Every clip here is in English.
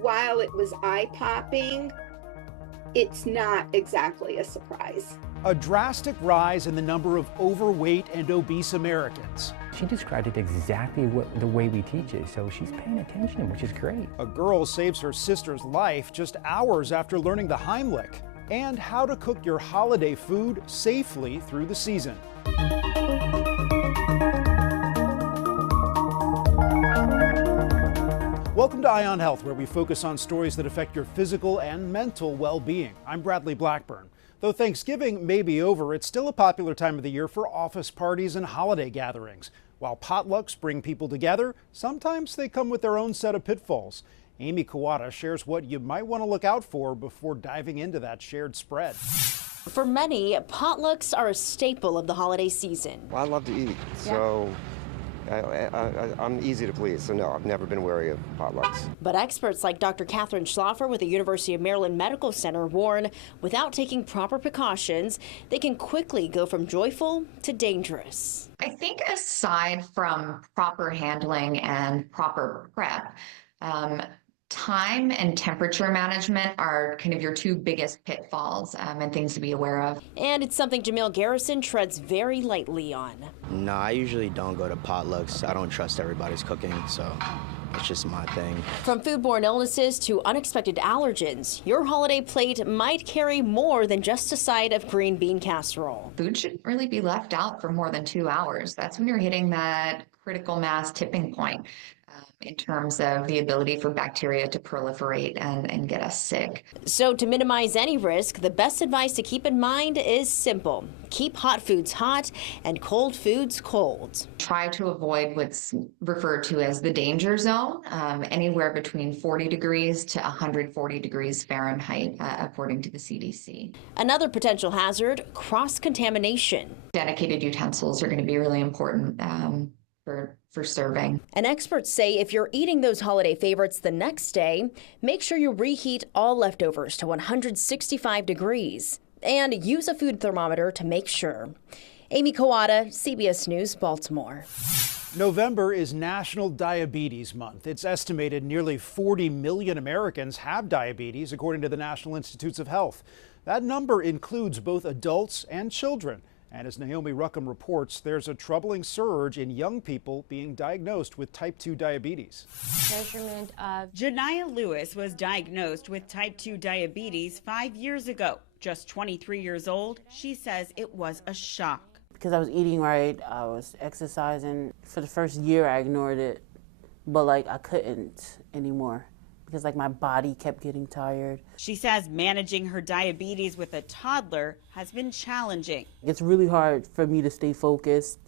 while it was eye-popping, it's not exactly a surprise. A drastic rise in the number of overweight and obese Americans. She described it exactly the way we teach it, so she's paying attention, which is great. A girl saves her sister's life just hours after learning the Heimlich. And how to cook your holiday food safely through the season. Welcome to Eye on Health, where we focus on stories that affect your physical and mental well-being. I'm Bradley Blackburn. Though Thanksgiving may be over, it's still a popular time of the year for office parties and holiday gatherings. While potlucks bring people together, sometimes they come with their own set of pitfalls. Amy Kawada shares what you might want to look out for before diving into that shared spread. For many, potlucks are a staple of the holiday season. Well, I love to eat, so I'm easy to please, so no, I've never been wary of potlucks. But experts like Dr. Catherine Schlaffer with the University of Maryland Medical Center warn without taking proper precautions, they can quickly go from joyful to dangerous. I think aside from proper handling and proper prep, time and temperature management are kind of your two biggest pitfalls and things to be aware of. And it's something Jamil Garrison treads very lightly on. No, I usually don't go to potlucks. I don't trust everybody's cooking, so it's just my thing. From foodborne illnesses to unexpected allergens, your holiday plate might carry more than just a side of green bean casserole. Food shouldn't really be left out for more than 2 hours. That's when you're hitting that critical mass tipping point. In terms of the ability for bacteria to proliferate and get us sick. So to minimize any risk, the best advice to keep in mind is simple. Keep hot foods hot and cold foods cold. Try to avoid what's referred to as the danger zone, anywhere between 40 degrees to 140 degrees Fahrenheit, according to the CDC. Another potential hazard, cross-contamination. Dedicated utensils are going to be really important for serving. And experts say if you're eating those holiday favorites the next day, make sure you reheat all leftovers to 165 degrees and use a food thermometer to make sure. Amy Kawada, CBS News, Baltimore. November is National Diabetes Month. It's estimated nearly 40 million Americans have diabetes, according to the National Institutes of Health. That number includes both adults and children. And as Naomi Ruckham reports, there's a troubling surge in young people being diagnosed with type 2 diabetes. Measurement of Janiyah Lewis was diagnosed with type 2 diabetes 5 years ago. Just 23 years old, she says it was a shock. Because I was eating right, I was exercising. For the first year, I ignored it, but I couldn't anymore. Because my body kept getting tired. She says managing her diabetes with a toddler has been challenging. It's really hard for me to stay focused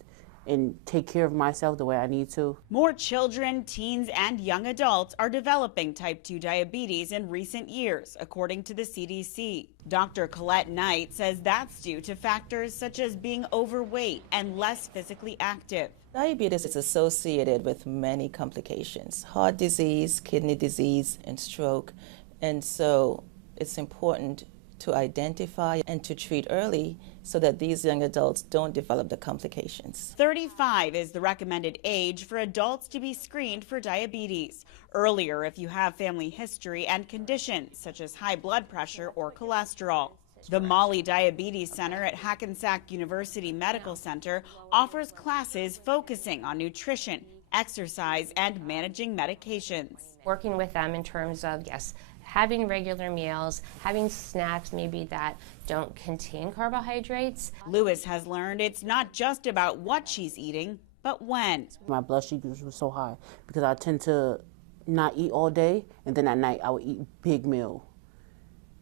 and take care of myself the way I need to. More children, teens, and young adults are developing type 2 diabetes in recent years, according to the CDC. Dr. Colette Knight says that's due to factors such as being overweight and less physically active. Diabetes is associated with many complications: heart disease, kidney disease, and stroke. And so it's important to identify and to treat early so that these young adults don't develop the complications. 35 is the recommended age for adults to be screened for diabetes. Earlier if you have family history and conditions such as high blood pressure or cholesterol. The Molly Diabetes Center at Hackensack University Medical Center offers classes focusing on nutrition, exercise, and managing medications. Working with them in terms of, yes, having regular meals, having snacks maybe that don't contain carbohydrates. Lewis has learned it's not just about what she's eating, but when. My blood sugars were so high because I tend to not eat all day, and then at night I would eat big meal,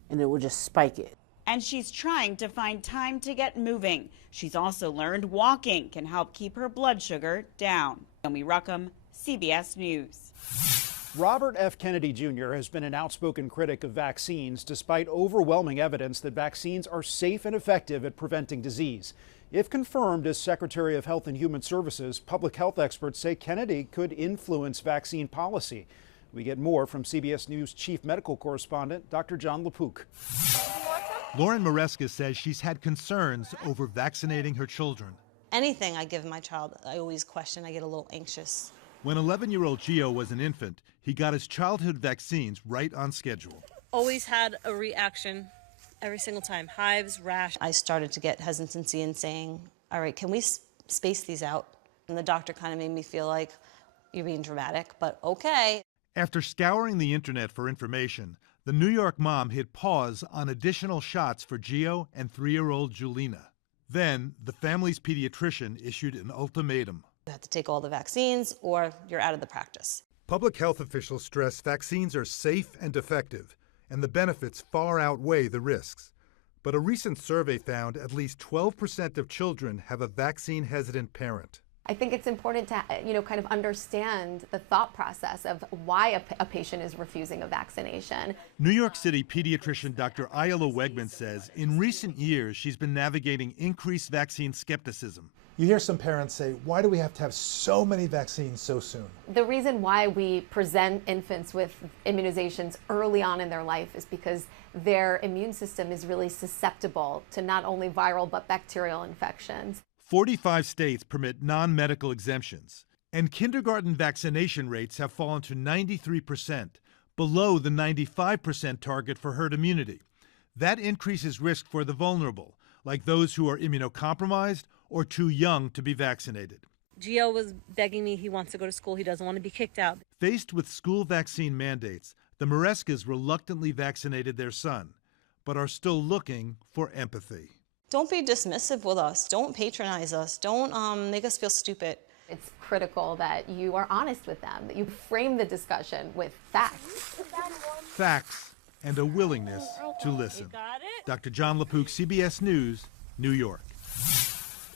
and it would just spike it. And she's trying to find time to get moving. She's also learned walking can help keep her blood sugar down. Naomi Ruckham, CBS News. Robert F. Kennedy Jr. has been an outspoken critic of vaccines, despite overwhelming evidence that vaccines are safe and effective at preventing disease. If confirmed as Secretary of Health and Human Services, public health experts say Kennedy could influence vaccine policy. We get more from CBS News Chief Medical Correspondent Dr. John LaPook. Lauren Maresca says she's had concerns over vaccinating her children. Anything I give my child, I always question. I get a little anxious When 11-year-old Gio was an infant, he got his childhood vaccines right on schedule. Always had a reaction every single time, hives, rash. I started to get hesitancy in saying, all right, can we space these out? And the doctor kind of made me feel like, you're being dramatic, but okay. After scouring the internet for information, the New York mom hit pause on additional shots for Gio and 3-year-old Julina. Then, the family's pediatrician issued an ultimatum. You have to take all the vaccines or you're out of the practice. Public health officials stress vaccines are safe and effective, and the benefits far outweigh the risks. But a recent survey found at least 12% of children have a vaccine-hesitant parent. I think it's important to, kind of understand the thought process of why a patient is refusing a vaccination. New York City pediatrician Dr. Ayala Wegman says in recent years she's been navigating increased vaccine skepticism. You hear some parents say, why do we have to have so many vaccines so soon? The reason why we present infants with immunizations early on in their life is because their immune system is really susceptible to not only viral but bacterial infections. 45 states permit non-medical exemptions, and kindergarten vaccination rates have fallen to 93%, below the 95% target for herd immunity. That increases risk for the vulnerable, like those who are immunocompromised or too young to be vaccinated. Gio was begging me, he wants to go to school, he doesn't want to be kicked out. Faced with school vaccine mandates, the Marescas reluctantly vaccinated their son, but are still looking for empathy. Don't be dismissive with us. Don't patronize us. Don't make us feel stupid. It's critical that you are honest with them, that you frame the discussion with facts. Facts and a willingness to listen. Dr. John LaPook, CBS News, New York.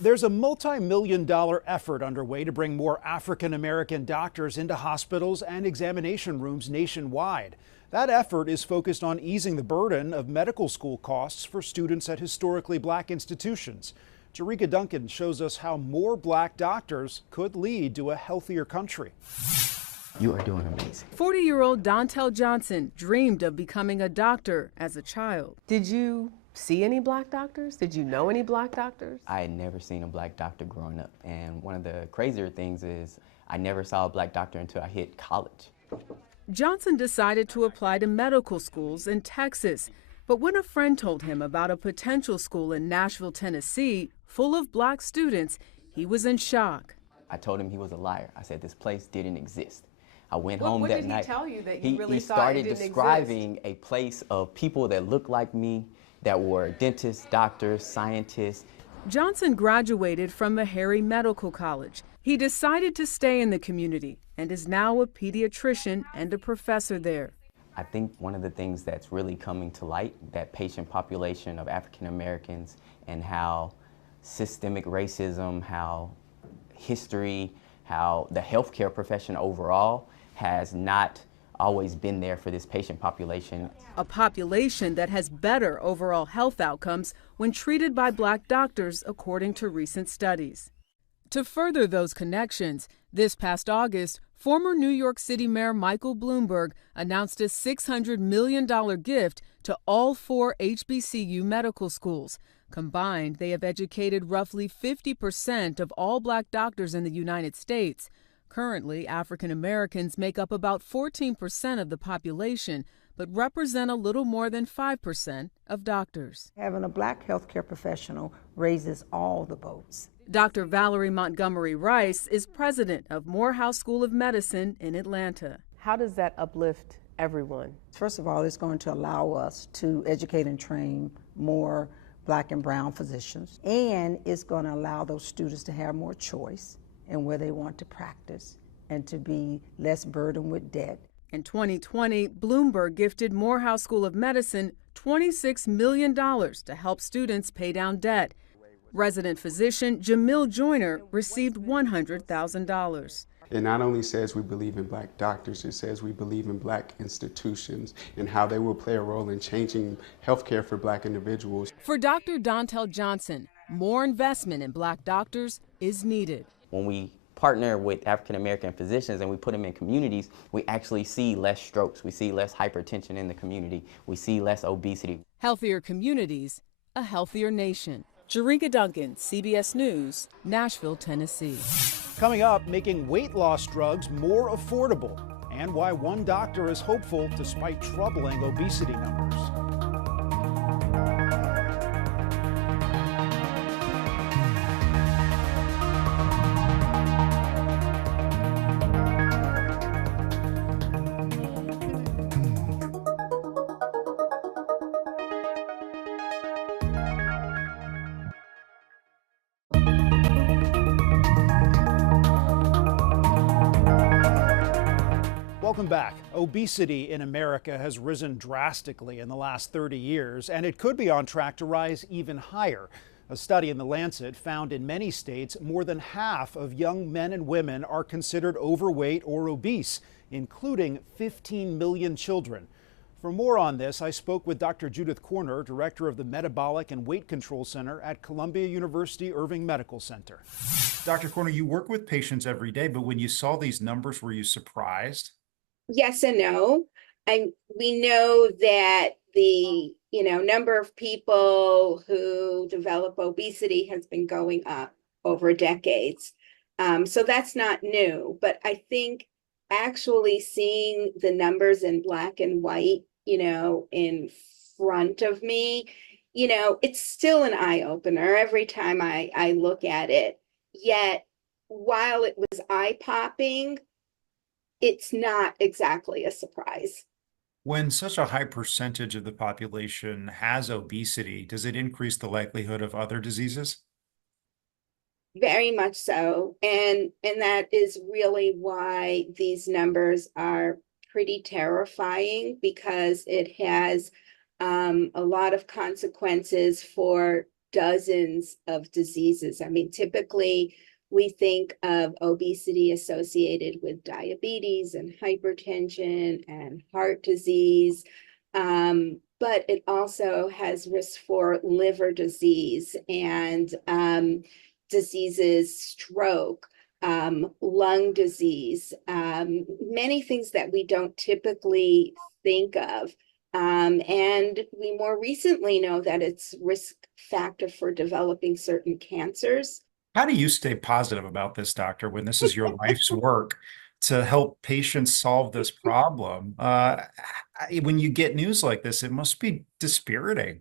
There's a multi-million-dollar effort underway to bring more African-American doctors into hospitals and examination rooms nationwide. That effort is focused on easing the burden of medical school costs for students at historically black institutions. Jerika Duncan shows us how more black doctors could lead to a healthier country. You are doing amazing. 40-year-old Dontel Johnson dreamed of becoming a doctor as a child. Did you see any black doctors? Did you know any black doctors? I had never seen a black doctor growing up. And one of the crazier things is I never saw a black doctor until I hit college. Johnson decided to apply to medical schools in Texas, but when a friend told him about a potential school in Nashville, Tennessee, full of black students, he was in shock. I told him he was a liar. I said this place didn't exist. I went home that night. What did he tell you that you really he thought it didn't started describing exist? a place of people that looked like me, that were dentists, doctors, scientists. Johnson graduated from Meharry Medical College. He decided to stay in the community and is now a pediatrician and a professor there. I think one of the things that's really coming to light, that patient population of African Americans and how systemic racism, how history, how the healthcare profession overall has not always been there for this patient population. A population that has better overall health outcomes when treated by black doctors, according to recent studies. To further those connections, this past August, former New York City Mayor Michael Bloomberg announced a $600 million gift to all 4 HBCU medical schools. Combined, they have educated roughly 50% of all black doctors in the United States. Currently, African Americans make up about 14% of the population, but represent a little more than 5% of doctors. Having a black healthcare professional raises all the boats. Dr. Valerie Montgomery Rice is president of Morehouse School of Medicine in Atlanta. How does that uplift everyone? First of all, it's going to allow us to educate and train more black and brown physicians, and it's going to allow those students to have more choice in where they want to practice and to be less burdened with debt. In 2020, Bloomberg gifted Morehouse School of Medicine $26 million to help students pay down debt. Resident physician Jamil Joyner received $100,000. It not only says we believe in black doctors, it says we believe in black institutions and how they will play a role in changing healthcare for black individuals. For Dr. Dontel Johnson, more investment in black doctors is needed. When we partner with African American physicians and we put them in communities, we actually see less strokes, we see less hypertension in the community, we see less obesity. Healthier communities, a healthier nation. Jerika Duncan, CBS News, Nashville, Tennessee. Coming up, making weight loss drugs more affordable and why one doctor is hopeful despite troubling obesity numbers. Welcome back. Obesity in America has risen drastically in the last 30 years, and it could be on track to rise even higher. A study in The Lancet found in many states more than half of young men and women are considered overweight or obese, including 15 million children. For more on this, I spoke with Dr. Judith Corner, director of the Metabolic and Weight Control Center at Columbia University Irving Medical Center. Dr. Corner, you work with patients every day, but when you saw these numbers, were you surprised? Yes and no. We know that the number of people who develop obesity has been going up over decades. So that's not new. But I think actually seeing the numbers in black and white, in front of me, it's still an eye opener every time I look at it. Yet, while it was eye popping, it's not exactly a surprise. When such a high percentage of the population has obesity, does it increase the likelihood of other diseases? Very much so. And that is really why these numbers are pretty terrifying, because it has a lot of consequences for dozens of diseases. I mean, typically we think of obesity associated with diabetes and hypertension and heart disease, but it also has risk for liver disease and diseases, stroke, lung disease, many things that we don't typically think of. And we more recently know that it's risk factor for developing certain cancers. How do you stay positive about this, doctor, when this is your life's work to help patients solve this problem? When you get news like this, it must be dispiriting.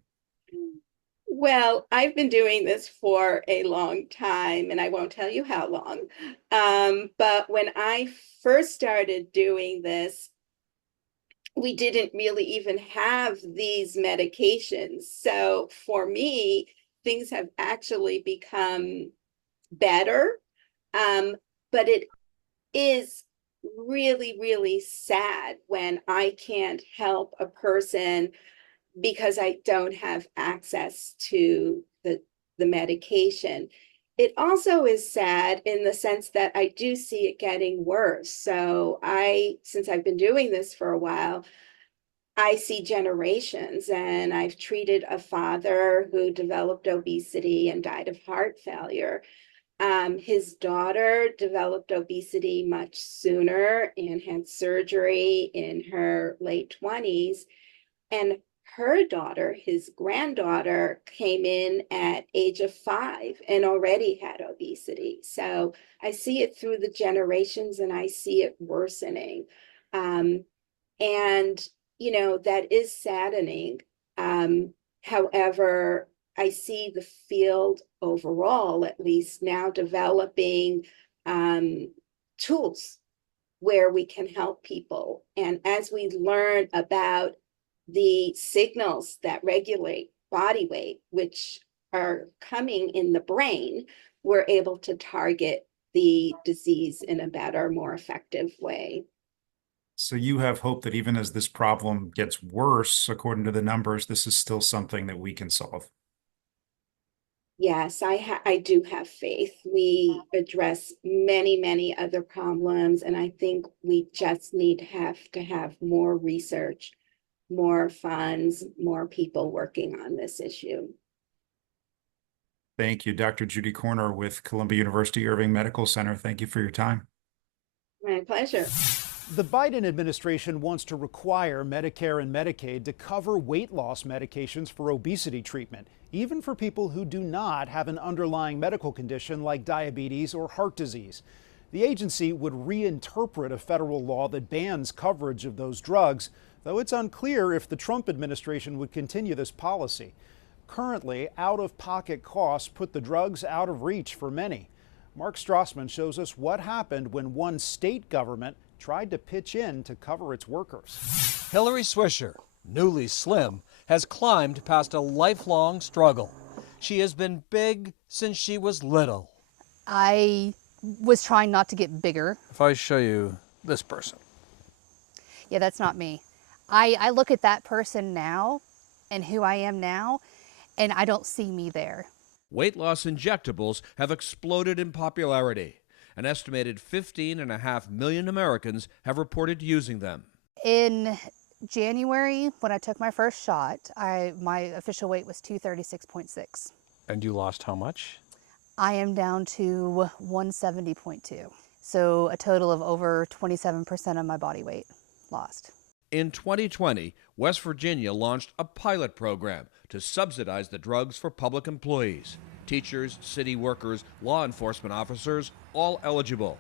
Well, I've been doing this for a long time, and I won't tell you how long. But when I first started doing this, we didn't really even have these medications. So for me, things have actually become better. But it is really, really sad when I can't help a person because I don't have access to the medication. It also is sad in the sense that I do see it getting worse. So since I've been doing this for a while, I see generations, and I've treated a father who developed obesity and died of heart failure. His daughter developed obesity much sooner and had surgery in her late 20s. And her daughter, his granddaughter, came in at age of 5 and already had obesity. So I see it through the generations, and I see it worsening. And, that is saddening. However, I see the field overall, at least now, developing tools where we can help people. And as we learn about the signals that regulate body weight, which are coming in the brain, we're able to target the disease in a better, more effective way. So you have hope that even as this problem gets worse, according to the numbers, this is still something that we can solve. Yes, I do have faith. We address many, many other problems, and I think we just need to have more research, more funds, more people working on this issue. Thank you, Dr. Judy Corner with Columbia University Irving Medical Center. Thank you for your time. My pleasure. The Biden administration wants to require Medicare and Medicaid to cover weight loss medications for obesity treatment. even for people who do not have an underlying medical condition like diabetes or heart disease. The agency would reinterpret a federal law that bans coverage of those drugs, though it's unclear if the Trump administration would continue this policy. Currently, out-of-pocket costs put the drugs out of reach for many. Mark Strassman shows us what happened when one state government tried to pitch in to cover its workers. Hillary Swisher, newly slim, has climbed past a lifelong struggle. She has been big since she was little. I was trying not to get bigger. If I show you this person. Yeah, that's not me. I look at that person now and who I am now, and I don't see me there. Weight loss injectables have exploded in popularity. An estimated 15.5 million Americans have reported using them. In January, when I took my first shot, my official weight was 236.6. And you lost how much? I am down to 170.2. So a total of over 27% of my body weight lost. In 2020, West Virginia launched a pilot program to subsidize the drugs for public employees. Teachers, city workers, law enforcement officers, all eligible.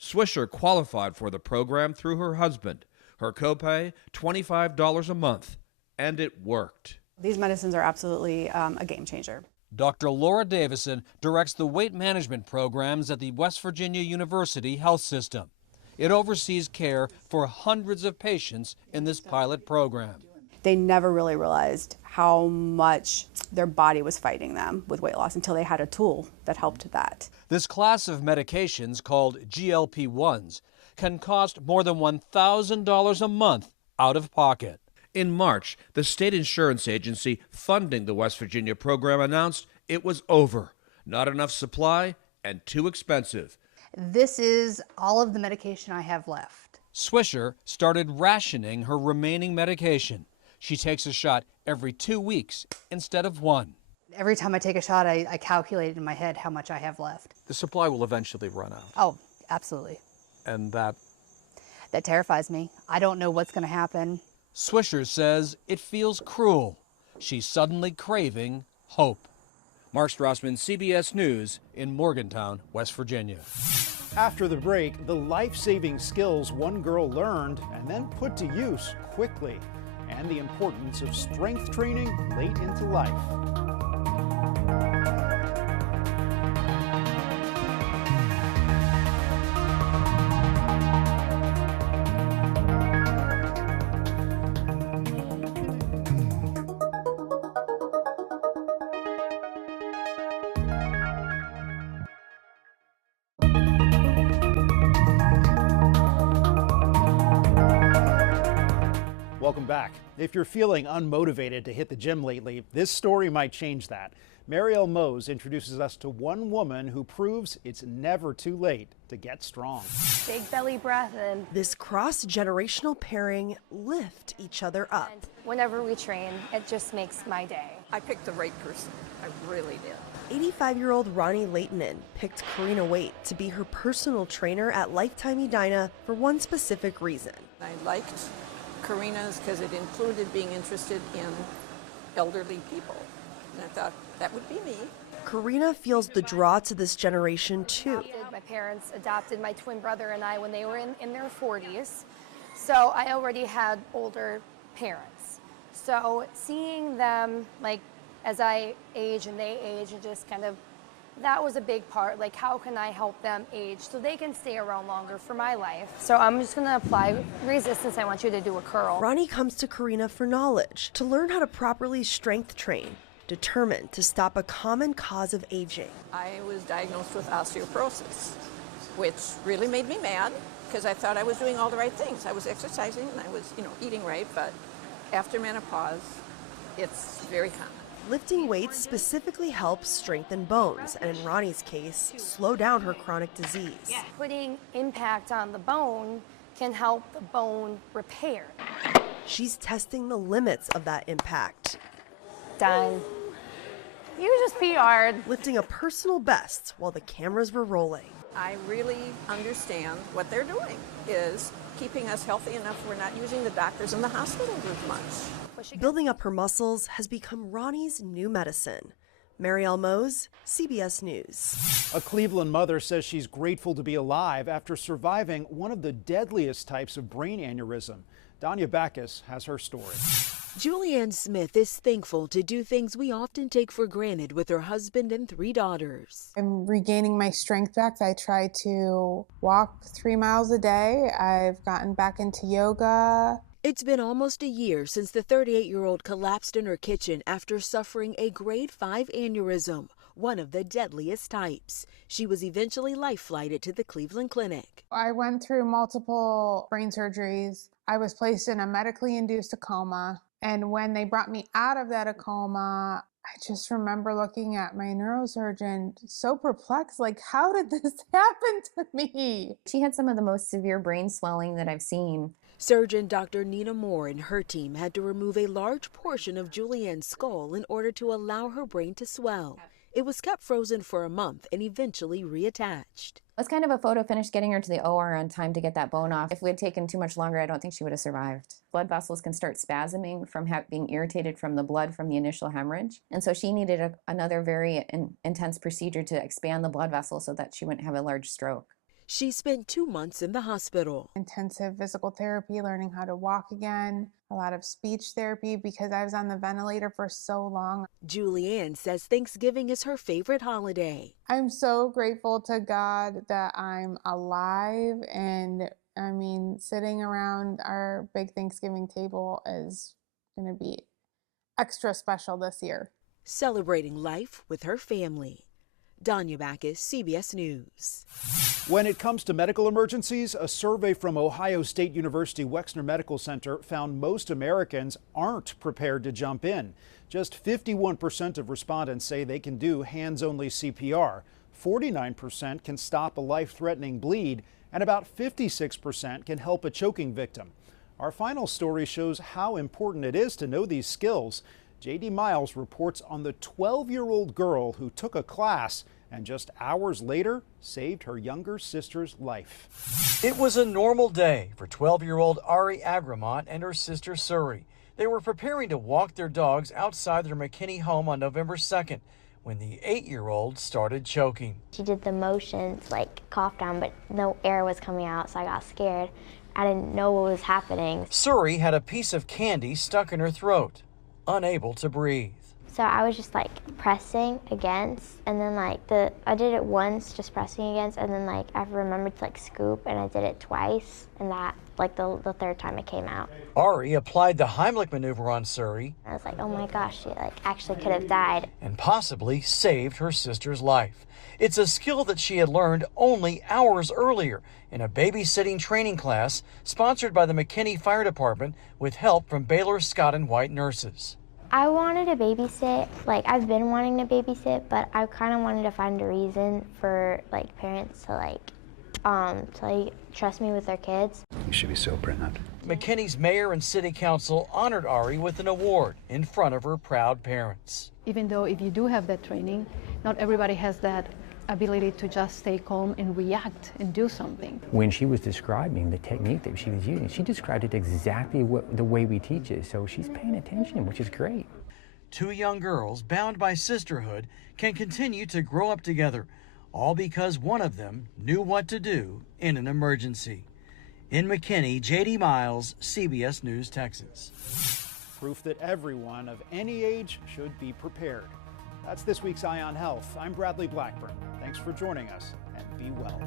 Swisher qualified for the program through her husband. Her copay, $25 a month, and it worked. These medicines are absolutely a game changer. Dr. Laura Davison directs the weight management programs at the West Virginia University Health System. It oversees care for hundreds of patients in this pilot program. They never really realized how much their body was fighting them with weight loss until they had a tool that helped that. This class of medications, called GLP-1s, can cost more than $1,000 a month out of pocket. In March, the state insurance agency funding the West Virginia program announced it was over. Not enough supply and too expensive. This is all of the medication I have left. Swisher started rationing her remaining medication. She takes a shot every 2 weeks instead of one. Every time I take a shot, I calculate in my head how much I have left. The supply will eventually run out. Oh, absolutely. And that terrifies me. I don't know what's going to happen. Swisher says it feels cruel. She's suddenly craving hope. Mark Strassman, CBS News in Morgantown, West Virginia. After the break, the life-saving skills one girl learned and then put to use quickly, and the importance of strength training late into life. Welcome back. If you're feeling unmotivated to hit the gym lately, this story might change that. Marielle Mose introduces us to one woman who proves it's never too late to get strong. Big belly breath in. This cross-generational pairing lift each other up. And whenever we train, it just makes my day. I picked the right person. I really did. 85-year-old Ronnie Leitonen picked Karina Waite to be her personal trainer at Lifetime Edina for one specific reason. I liked Karina's because it included being interested in elderly people. And I thought, that would be me. Karina feels the draw to this generation too. My parents adopted my twin brother and I when they were in their 40s. So I already had older parents. So seeing them, like, as I age and they age, and just kind of, that was a big part. Like, how can I help them age so they can stay around longer for my life? So I'm just gonna apply resistance. I want you to do a curl. Ronnie comes to Karina for knowledge, to learn how to properly strength train, determined to stop a common cause of aging. I was diagnosed with osteoporosis, which really made me mad because I thought I was doing all the right things. I was exercising and I was, eating right, but after menopause, it's very common. Lifting weights specifically helps strengthen bones, and in Ronnie's case, slow down her chronic disease. Putting impact on the bone can help the bone repair. She's testing the limits of that impact. Done. You just PR'd. Lifting a personal best while the cameras were rolling. I really understand what they're doing is keeping us healthy enough we're not using the doctors in the hospitals as much. Building up her muscles has become Ronnie's new medicine. Marielle Mose, CBS News. A Cleveland mother says she's grateful to be alive after surviving one of the deadliest types of brain aneurysm. Danya Backus has her story. Julianne Smith is thankful to do things we often take for granted with her husband and 3 daughters. I'm regaining my strength back. I try to walk 3 miles a day. I've gotten back into yoga. It's been almost a year since the 38-year-old collapsed in her kitchen after suffering a grade 5 aneurysm, one of the deadliest types. She was eventually life-flighted to the Cleveland Clinic. I went through multiple brain surgeries. I was placed in a medically induced coma. And when they brought me out of that coma, I just remember looking at my neurosurgeon so perplexed, like, how did this happen to me? She had some of the most severe brain swelling that I've seen. Surgeon Dr. Nina Moore and her team had to remove a large portion of Julianne's skull in order to allow her brain to swell. It was kept frozen for a month and eventually reattached. It was kind of a photo finish getting her to the OR on time to get that bone off. If we had taken too much longer, I don't think she would have survived. Blood vessels can start spasming from being irritated from the blood from the initial hemorrhage. And so she needed another very intense procedure to expand the blood vessels so that she wouldn't have a large stroke. She spent 2 months in the hospital. Intensive physical therapy, learning how to walk again, a lot of speech therapy because I was on the ventilator for so long. Julianne says Thanksgiving is her favorite holiday. I'm so grateful to God that I'm alive, and I mean, sitting around our big Thanksgiving table is going to be extra special this year. Celebrating life with her family. Danya Backus, CBS News. When it comes to medical emergencies, a survey from Ohio State University Wexner Medical Center found most Americans aren't prepared to jump in. Just 51% of respondents say they can do hands-only CPR. 49% can stop a life-threatening bleed, and about 56% can help a choking victim. Our final story shows how important it is to know these skills. J.D. Miles reports on the 12-year-old girl who took a class and just hours later saved her younger sister's life. It was a normal day for 12-year-old Ari Agramont and her sister Suri. They were preparing to walk their dogs outside their McKinney home on November 2nd when the 8-year-old started choking. She did the motions, like cough down, but no air was coming out, so I got scared. I didn't know what was happening. Suri had a piece of candy stuck in her throat, unable to breathe. So I was just like pressing against, and then I did it once, just pressing against, and then I remembered to scoop, and I did it twice, and that the third time it came out. Ari applied the Heimlich maneuver on Suri. I was like, oh my gosh, she actually could have died. And possibly saved her sister's life. It's a skill that she had learned only hours earlier in a babysitting training class sponsored by the McKinney Fire Department with help from Baylor Scott and White nurses. I wanted to babysit. I've been wanting to babysit, but I kind of wanted to find a reason for parents to trust me with their kids. You should be so proud. McKinney's mayor and city council honored Ari with an award in front of her proud parents. Even though if you do have that training, not everybody has that ability to just stay calm and react and do something. When she was describing the technique that she was using, she described it exactly the way we teach it, so she's paying attention, which is great. 2 young girls bound by sisterhood can continue to grow up together, all because one of them knew what to do in an emergency. In McKinney, J.D. Miles, CBS News, Texas. Proof that everyone of any age should be prepared. That's this week's Eye on Health. I'm Bradley Blackburn. Thanks for joining us, and be well.